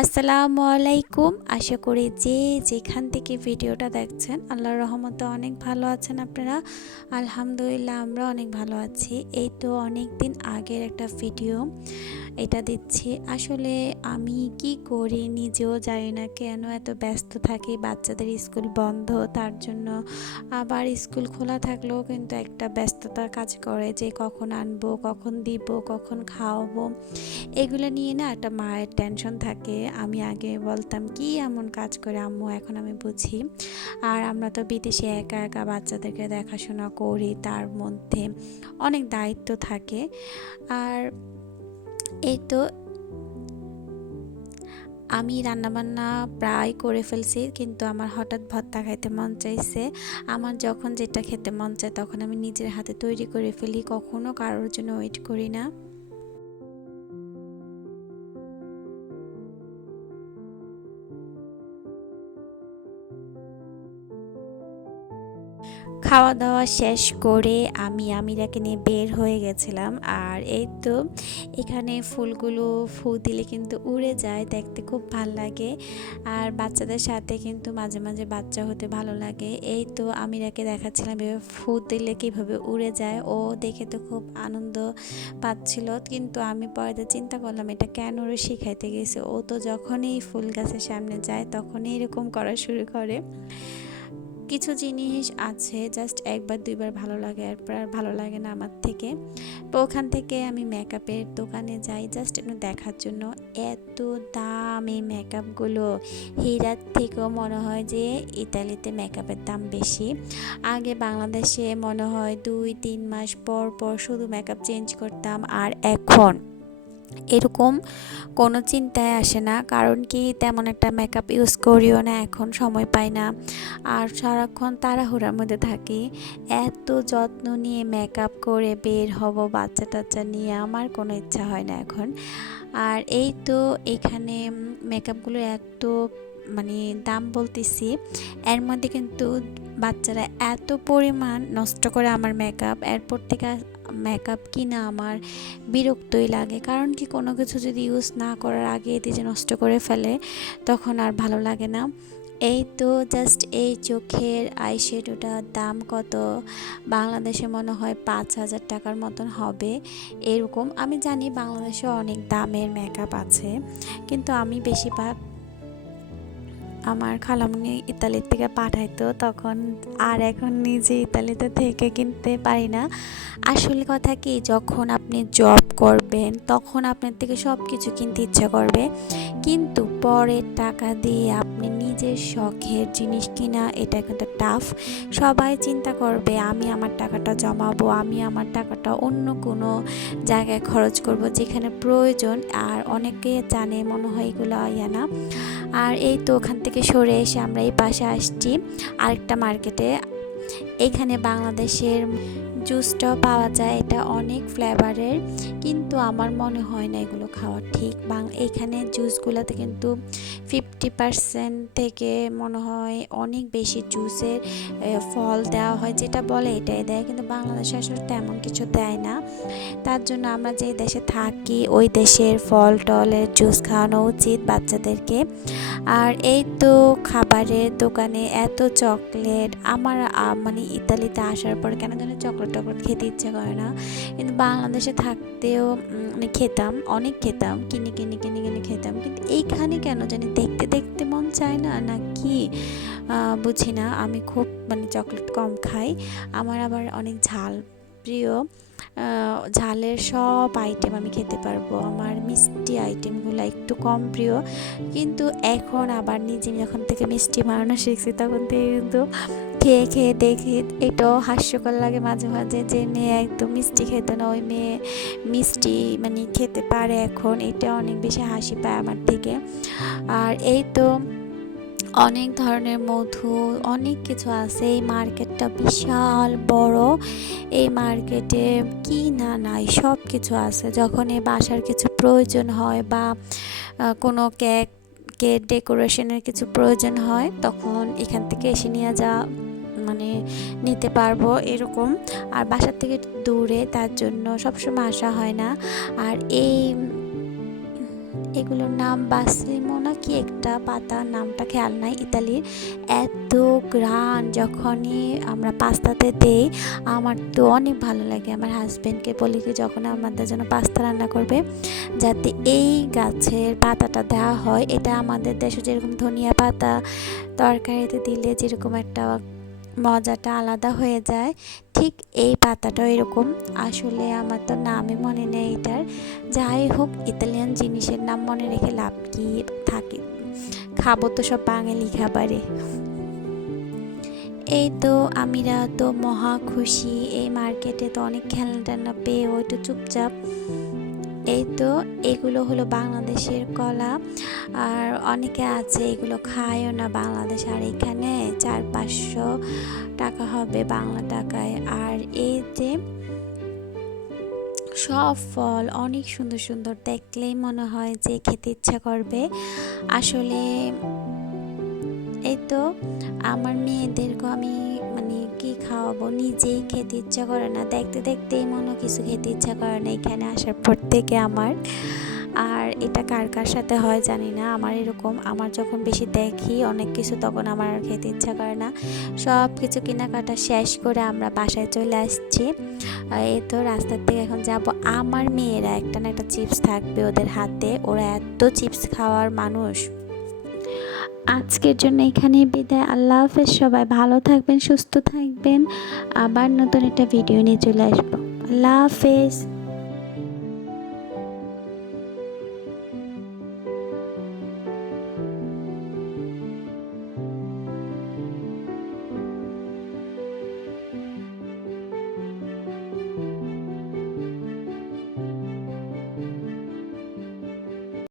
আসসালামু আলাইকুম। আশা করি যে যেখান থেকে ভিডিওটা দেখছেন, আল্লাহর রহমতে অনেক ভালো আছেন আপনারা। আলহামদুলিল্লাহ, আমরা অনেক ভালো আছি। এই তো অনেক দিন আগের একটা ভিডিও। এটা দিচ্ছি। আসলে আমি কি করি নিজেও জানি না কেন এত ব্যস্ত থাকি, বাচ্চাদের স্কুল বন্ধ, তার জন্য আবার স্কুল খোলা থাকলেও কিন্তু একটা ব্যস্ততা কাজ করে যে কখন আনব, কখন দিব, কখন খাওয়াবো। এগুলো নিয়ে না একটা মায়ের টেনশন থাকে। আমি আগে বলতাম কি এমন কাজ করে আম্মু, এখন আমি বুঝি। আর আমরা তো বিদেশে একা একা বাচ্চাদেরকে দেখাশোনা করি, তার মধ্যে অনেক দায়িত্ব থাকে। আর এই তো আমি রান্নাবান্না প্রায় করে ফেলছি, কিন্তু আমার হঠাৎ ভর্তা খাইতে মন চাইছে। আমার যখন যেটা খেতে মন চায় তখন আমি নিজের হাতে তৈরি করে ফেলি, কখনো কারোর জন্য ওয়েট করি না। খাওয়া দাওয়া শেষ করে আমি আমিরাকে নিয়ে বের হয়ে গেছিলাম। আর এই তো এখানে ফুলগুলো ফুল দিলে কিন্তু উড়ে যায়, দেখতে খুব ভালো লাগে। আর বাচ্চাদের সাথে কিন্তু মাঝে মাঝে বাচ্চা হতে ভালো লাগে। এই তো আমিরাকে দেখাচ্ছিলাম এভাবে ফুল দিলে কীভাবে উড়ে যায়। ও দেখে তো খুব আনন্দ পাচ্ছিল। কিন্তু আমি পরে চিন্তা করলাম, এটা কেন ওরা শিখাইতে গেছে? ও তো যখনই ফুল গাছের সামনে যায়, তখনই এরকম করা শুরু করে। কিছু জিনিস আছে জাস্ট একবার, দুইবার ভালো লাগে আর ভালো লাগে না আমার থেকে। তো ওখান থেকে আমি মেকআপের দোকানে যাই জাস্ট একটু দেখার জন্য। এত দাম এই মেকআপগুলো হীরার থেকেও মনে হয় যে ইতালিতে মেকআপের দাম বেশি। আগে বাংলাদেশে মনে হয় দুই, তিন মাস পর পর শুধু মেকআপ চেঞ্জ করতাম, আর এখন এরকম কোনো চিন্তায় আসে না। কারণ কি তেমন একটা মেকআপ ইউজ করিও না, এখন সময় পাই না। আর সারাক্ষণ তাড়াহুড়ার মধ্যে থাকি। এত যত্ন নিয়ে মেকআপ করে বের হব বাচ্চা টাচ্চা নিয়ে আমার কোনো ইচ্ছা হয় না এখন। আর এই তো এখানে মেকআপগুলো এত মানে দাম বলতেছি, এর মধ্যে কিন্তু বাচ্চারা এত পরিমাণ নষ্ট করে আমার মেকআপ এরপর থেকে মেকআপ কিনা আমার বিরক্তই লাগে। কারণ কি, কোনো কিছু যদি ইউজ না করার আগে এতে যে নষ্ট করে ফেলে, তখন আর ভালো লাগে না। এই তো জাস্ট এই চোখের আইশ্যাডোটার দাম কত? বাংলাদেশে মনে হয় পাঁচ হাজার টাকার মতন হবে। এরকম, আমি জানি বাংলাদেশে অনেক দামের মেকআপ আছে, কিন্তু আমি বেশিরভাগ আমার খালামুনি ইতালির থেকে পাঠাইতো তখন, আর এখন নিজে ইতালিতে থেকে কিনতে পারি না। আসল কথা কি, যখন আপনি জব করবেন তখন আপনার থেকে সব কিছু কিনতে ইচ্ছা করবে। কিন্তু পরের টাকা দিয়ে আপনি নিজের শখের জিনিস কিনা, এটা কিন্তু টাফ সবাই চিন্তা করবে, আমি আমার টাকাটা জমাবো, আমি আমার টাকাটা অন্য কোনো জায়গায় খরচ করব যেখানে প্রয়োজন। আর অনেকে জানে, মনে হয় এগুলো ইয়া না। আর এই তো ওখান থেকে সরে এসে আমরা এই পাশে আসছি, আরেকটা মার্কেটে এখানে বাংলাদেশের জুসটাও পাওয়া যায়, এটা অনেক ফ্লেভারের। কিন্তু আমার মনে হয় না এগুলো খাওয়া ঠিক। বাং, এখানে জুসগুলোতে কিন্তু ফিফটি পার্সেন্ট থেকে মনে হয় অনেক বেশি জুসের ফল দেওয়া হয়, যেটা বলে এটাই দেয়। কিন্তু বাংলাদেশে আসলে তেমন কিছু দেয় না। তার জন্য আমরা যে দেশে থাকি, ওই দেশের ফল, টলের জুস খাওয়ানো উচিত বাচ্চাদেরকে। আর এই তো খাবারের দোকানে এত চকলেট, আমার মানে ইতালিতে আসার পর কেন জানি চকলেট টকলেট খেতে ইচ্ছা করে না। কিন্তু বাংলাদেশে থাকতেও মানে খেতাম, অনেক খেতাম, কিনে কিনে কিনে কিনে খেতাম। কিন্তু এইখানে কেন জানি দেখতে দেখতে মন চায় না না কি? বুঝি না। আমি খুব মানে চকলেট কম খাই। আমার আবার অনেক ঝাল প্রিয় ঝালের সব আইটেম আমি খেতে পারব। আমার মিষ্টি আইটেমগুলো একটু কম প্রিয়। কিন্তু এখন আবার নিজে যখন থেকে মিষ্টি বানানো শিখছি, তখন থেকে কিন্তু খেয়ে খেয়ে দেখি, এটাও হাস্যকর লাগে মাঝে মাঝে যে মেয়ে একদম মিষ্টি খেতে না, ওই মেয়ে মিষ্টি মানে খেতে পারে এখন। এটা অনেক বেশি হাসি পায় আমার থেকে। আর এই তো অনেক ধরনের মধু, অনেক কিছু আছে। এই মার্কেটটা বিশাল বড়। এই মার্কেটে কি না নাই সব কিছু আছে। যখন এই বাসার কিছু প্রয়োজন হয় বা কোনো কেক কে ডেকোরেশনের কিছু প্রয়োজন হয়, তখন এখান থেকে এসে নিয়ে যা মানে নিতে পারব এরকম। আর বাসার থেকে দূরে তার জন্য সবসময় আসা হয় না। আর এই এগুলোর নাম বাসলিমো না কি একটা পাতা? নামটা খেয়াল নাই ইতালির। এত গ্রান যখনই আমরা পাস্তাতে দেই, আমার তো অনেক ভালো লাগে। আমার হাজব্যান্ডকে বলি কি যখন আমাদের জন্য পাস্তা রান্না করবে, যাতে এই গাছের পাতাটা দেওয়া হয়। এটা আমাদের দেশে যেরকম ধনিয়া পাতা, তরকারিতে দিলে যেরকম একটা মজাটা আলাদা হয়ে যায়। ঠিক এই পাতাটাও এরকম। আসলে আমার তো নামই মনে নেই এটার। যাই হোক, ইতালিয়ান জিনিসের নাম মনে রেখে লাভ কি থাকে? খাব তো সব বাঙালি খাবারে। এই তো আমিরা তো মহা খুশি। এই মার্কেটে তো অনেক খেলনা টেলনা পেয়ে ওই তো চুপচাপ। এই তো এগুলো হলো বাংলাদেশের কলা। আর অনেকে আছে এগুলো খায়ও না বাংলাদেশ। আর এখানে চার পাঁচশো টাকা হবে বাংলা টাকায়। আর এই যে সব ফল অনেক সুন্দর সুন্দর, দেখলেই মনে হয় যে খেতে ইচ্ছা করবে। আসলে এই তো আমার মেয়েদেরকে আমি কি খাওয়াবো? নিজেই খেতে ইচ্ছা করে না। দেখতে দেখতেই মনে কিছু খেতে ইচ্ছা করে না এখানে আসার পর থেকে আমার। আর এটা কার কার সাথে হয় জানি না। আমার এরকম, আমার যখন বেশি দেখি অনেক কিছু তখন আমার আর খেতে ইচ্ছা করে না। সব কিছু কেনাকাটা শেষ করে আমরা বাসায় চলে আসছি। এই তো রাস্তার থেকে এখন যাব। আমার মেয়েরা একটা না একটা চিপস থাকবে ওদের হাতে। ওরা এত চিপস খাওয়ার মানুষ। আজকের জন্য এখানে বিদায়। আল্লাহ হাফেজ, সবাই ভালো থাকবেন, সুস্থ থাকবেন। আবার নতুন একটা ভিডিও নিয়ে চলে আসব। আল্লাহ হাফেজ।